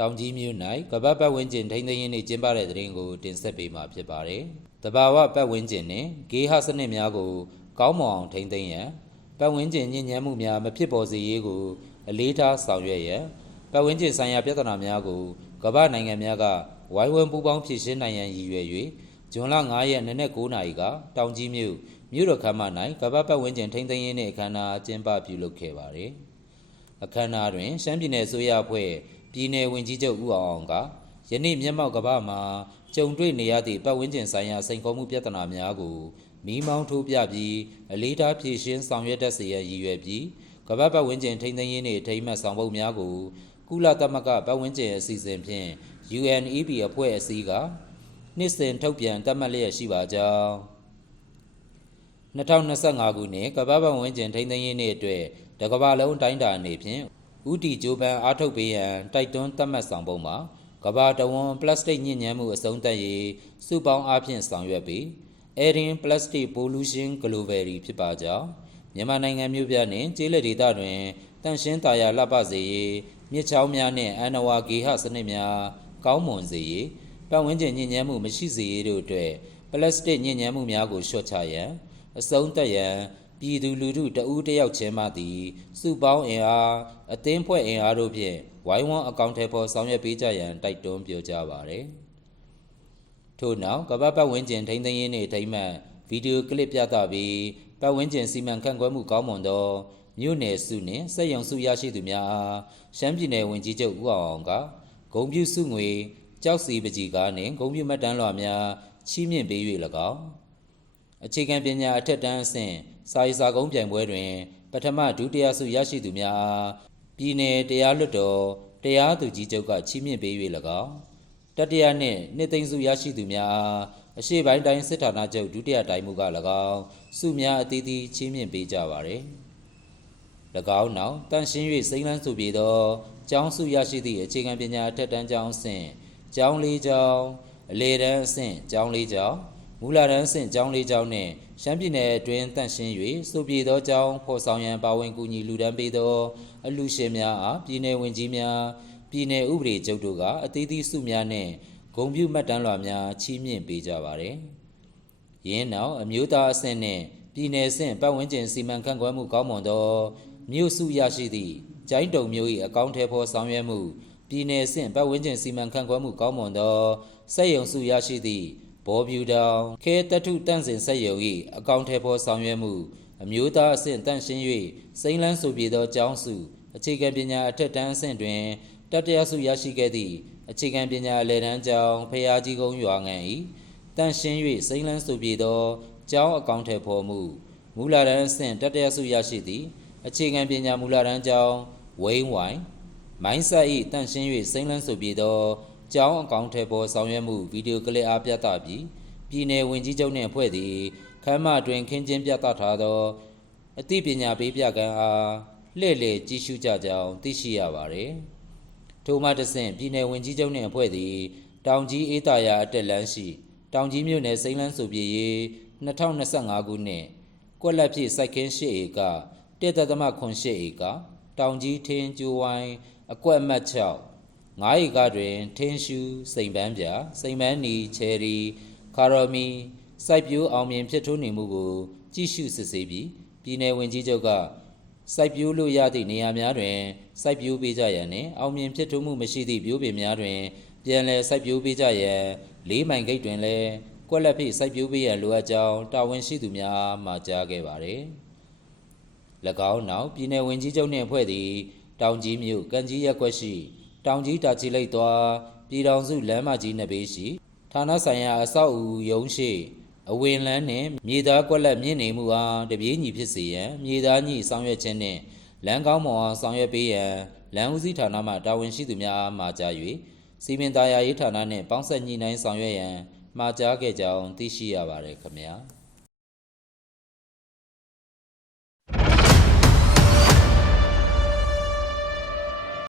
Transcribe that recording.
တောင်ကြီးမြို့၌ကမ္ဘာပတ်ဝန်းကျင်ထိန်းသိမ်းရေးနေ့ကျင်းပတဲ့တဲ့ရင်ကိုတင်ဆက်ပေးမှာဖြစ်ပါတယ်။တဘာဝပတ်ဝန်းကျင်နှင့်ဂေဟစနစ်များကို ကောင်းမွန်အောင်ထိန်းသိမ်းရန်ပတ်ဝန်းကျင်ညဉ့်ညမ်းမှုများမဖြစ်ပေါ်စေရေးကိုအလေးထားဆောင်ရွက်ရန်ပတ်ဝန်းကျင်ဆိုင်ရာပြဿနာများကိုကမ္ဘာနိုင်ငံများကဝိုင်းဝန်းပူးပေါင်းဖြေရှင်းနိုင်ရန်ရည်ရွယ်၍ဇွန်လ9ရက်နေ့နက်9:00နာရီကတောင်ကြီးမြို့မြို့တော်ခမ်းမ၌ကမ္ဘာပတ်ဝန်းကျင်ထိန်းသိမ်းရေးနေ့အခမ်းအနားကျင်းပပြုလုပ်ခဲ့ပါတယ်။အခမ်းအနားတွင်ရှမ်းပြည်နယ်အစိုးရအဖွဲ့ ပြည်내ဝင်ကြီးချုပ်ဦးအောင်အောင်ကယနေ့မျက်မှောက်ကမ္ဘာမှာကြုံတွေ့နေရသည့်ပတ်ဝန်းကျင်ဆိုင်ရာစိန်ခေါ်မှုပြဿနာများကိုမီးမောင်းထိုးပြပြီးအလေးထားဖြေရှင်းဆောင်ရွက်တတ်စေရန်ရည်ရွယ်ပြီးကမ္ဘာပတ်ဝန်းကျင်ထိန်းသိမ်းရေးနှင့်အထိမ်းအမှတ်ဆောင်ပုဒ်များကိုကုလသမဂ္ဂပတ်ဝန်းကျင်အစီအစဉ်ဖြင့် UNEP အဖွဲ့အစည်းကနှစ်စဉ်ထုတ်ပြန်သတ်မှတ်လျက်ရှိပါကြောင်း2025ခုနှစ်ကမ္ဘာ့ပတ်ဝန်းကျင်ထိန်းသိမ်းရေးနေ့အတွက်တကမ္ဘာလုံးအတိုင်းအတာအနေဖြင့် ဥတီဂျိုးပန်အားထုတ်ပေးရန်တိုက်တွန်းသတ်မှတ်ဆောင်ပုံမှာကမ္ဘာတဝန်းပလတ်စတစ်ညစ်ညမ်းမှုအဆုံးသတ်ရေးစုပေါင်းအားဖြင့်ဆောင်ရွက်ပြီး Erin Plastic Pollution Globally ဖြစ်ပါကြောင်းမြန်မာနိုင်ငံမြို့ပြနှင့်ကျေးလက်ဒေသတွင်တန့်ရှင်းသာယာလှပစေရေးမြစ်ချောင်းများနှင့်အန်နဝါဂေဟစနစ်များကောင်းမွန်စေရေးပတ်ဝန်းကျင်ညစ်ညမ်းမှုမရှိစေရေးတို့အတွက်ပလတ်စတစ်ညစ်ညမ်းမှုများကိုလျှော့ချရန်အဆုံးသက်ရန် ပြည်သူလူထုတဦးတစ်ယောက်ချင်းမှသည်စုပေါင်းအင်အားအသင်းဖွဲ့အင်အားတို့ဖြင့်ဝိုင်းဝန်းအကောင့်ထဲပေါ်ဆောင်ရွက်ပေးကြရန်တိုက်တွန်းပြောကြားပါရယ်ထို့နောက်ကမ္ဘာပတ်ဝန်းကျင်ထိန်းသိမ်းရေးနှင့်ထိမ့်မှတ်ဗီဒီယိုကလစ်ပြသပြီးပတ်ဝန်းကျင်စီမံခန့်ခွဲမှုကောင်းမွန်သောမြို့နယ်စုနှင့်စက်ရုံစုရရှိသူများအားရှမ်းပြည်နယ်ဝန်ကြီးချုပ်ဦးအောင်အောင်ကဂုံပြူစုငွေကြောက်စီပကြီးကားနှင့်ဂုံပြူမှတ်တမ်းလွှာများချီးမြှင့်ပေး၍၎င်းအခြေခံပညာအထက်တန်းအဆင့် စာရေးစာကုန်းပြိုင်ပွဲတွင် ပထမဒုတိယဆုရရှိသူများအားပြည်내တရားလွတ်တော်တရားသူကြီးချုပ်ကချီးမြှင့်ပေး၍၎င်းတတိယနှင့်နှစ်သိန်းဆုရရှိသူများအားအရှေ့ပိုင်းတိုင်းစစ်ဌာနချုပ်ဒုတိယတိုင်းမှူးက၎င်းဆုများအသီးသီးချီးမြှင့်ပေးကြပါသည်၎င်းနောက်တန့်ရှင်း၍စိမ့်လန်းဆိုပြေသောကျောင်းစုရရှိသည့်အခြေခံပညာအထက်တန်းကျောင်းအဆင့်ကျောင်းလေးကျောင်းအလေတန်းအဆင့်ကျောင်းလေးကျောင်း မူလတန်းအဆင့်ကျောင်းလေးကျောင်းနှင့်ရှမ်းပြည်နယ်အတွင်းတန့်ရှင်း၍စုပြေသောကျောင်းဖော်ဆောင်ရန်ပါဝင်ကူညီလူဒန်းပေးသောအလှူရှင်များအားပြည်내ဝင်ကြီးများပြည်내ဥပဒေချုပ်တို့ကအသီးသီးဆုများနှင့်ဂုဏ်ပြုမှတ်တမ်းလွှာများချီးမြှင့်ပေးကြပါသည်ယင်းနောက်အမျိုးသားအဆင့်နှင့်ပြည်내အဆင့်ပတ်ဝန်းကျင်စီမံခန့်ခွဲမှုကောင်းမွန်သောမြို့စုရရှိသည့်ကျိုင်းတုံမျိုး၏အကောင့်ထဲပေါ်ဆောင်ရွက်မှုပြည်내အဆင့်ပတ်ဝန်းကျင်စီမံခန့်ခွဲမှုကောင်းမွန်သောစက်ရုံစုရရှိသည့် ဘောပြူတောင်ခဲတထုတန့်စင်ဆက်ယုံ၏အကောင့်ထဲပေါ်ဆောင်ရွက်မှုအမျိုးသားအဆင့်တန့်ရှင်း၍စိမ့်လန်းဆိုပြေသောကျောင်းစုအခြေခံပညာအထက်တန်းအဆင့်တွင်တတရစုရရှိခဲ့သည့်အခြေခံပညာအလယ်တန်းကျောင်းဖရာကြီးကုန်းရွာငံ၏တန့်ရှင်း၍စိမ့်လန်းဆိုပြေသောကျောင်းအကောင့်ထဲပေါ်မှုမူလာတန်းအဆင့်တတရစုရရှိသည့်အခြေခံပညာမူလာတန်းကျောင်းဝိန်းဝိုင်မိုင်းဆက်၏တန့်ရှင်း၍စိမ့်လန်းဆိုပြေသော ကျောင်းအကောင့်ထဲပေါ်ဆောင်ရွက်မှုဗီဒီယိုကလစ်အားပြသပြီးပြည်내ဝင်ကြီးချုပ်နှင့်အဖွဲ့သည်ခမ်းမတွင်ခင်းကျင်းပြသထားသောအသိပညာပေးပြကမ်းအားလှည့်လည်ကြည့်ရှုကြကြောင်းသိရှိရပါသည်ထိုမှတဆင့်ပြည်내ဝင်ကြီးချုပ်နှင့်အဖွဲ့သည်တောင်ကြီးအေးတာယာအတက်လန်းရှိတောင်ကြီးမြို့နယ်စိမ့်လန်းဆိုပြေရေး2025ခုနှစ်ကွက်လက်ဖြစ်စိုက်ခင်းရှိဧက1.8ဧကတောင်ကြီးထင်းကျိုးဝိုင်းအကွက်အမှတ်6 9ဧကတွင် ထင်းရှူးစိန်ပန်းပြစိန်ပန်းနီချယ်ရီခါရော်မီစိုက်ပျိုးအောင်မြင်ဖြစ်ထွန်းနေမှုကိုကြည့်ရှုစစ်ဆေးပြီးပြည်내ဝင်ကြီးချုပ်ကစိုက်ပျိုးလို့ရသည့်နေရာများတွင်စိုက်ပျိုးပေးကြရန်နှင့်အောင်မြင်ဖြစ်ထွန်းမှုမရှိသည့်ပြိုးပင်များတွင်ပြန်လည်စိုက်ပျိုးပေးကြရန်လေးမိုင်ဂိတ်တွင်လည်းကွက်လက်ဖိစိုက်ပျိုးပေးရန်လိုအပ်ကြောင်းတာဝန်ရှိသူများမှကြားခဲ့ပါသည်၎င်းနောက်ပြည်내ဝင်ကြီးချုပ်နှင့်အဖွဲ့သည်တောင်ကြီးမြို့ကံကြီးရက်ကွက်ရှိ တောင်ကြီးတာချီလိတ်သွားပြည်တော်စုလမ်းမကြီးနှစ်ဘေးရှိဌာနဆိုင်ရာအဆောက်အဦရုံးရှိအဝင်လန်းနှင့်မြေသားကွက်လက်မြင့်နေမှုအားတပြေးညီဖြစ်စေရန်မြေသားညီဆောင်ရွက်ခြင်းနှင့်လမ်းကောင်းမွန်အောင်ဆောင်ရွက်ပေးရန်လမ်းဦးစီးဌာနမှတာဝန်ရှိသူများအားမှာကြား၍စီမံသားယာရေးဌာနနှင့်ပေါင်းဆက်ညှိနှိုင်းဆောင်ရွက်ရန်မှာကြားခဲ့ကြောင်းသိရှိရပါတယ်ခင်ဗျာ။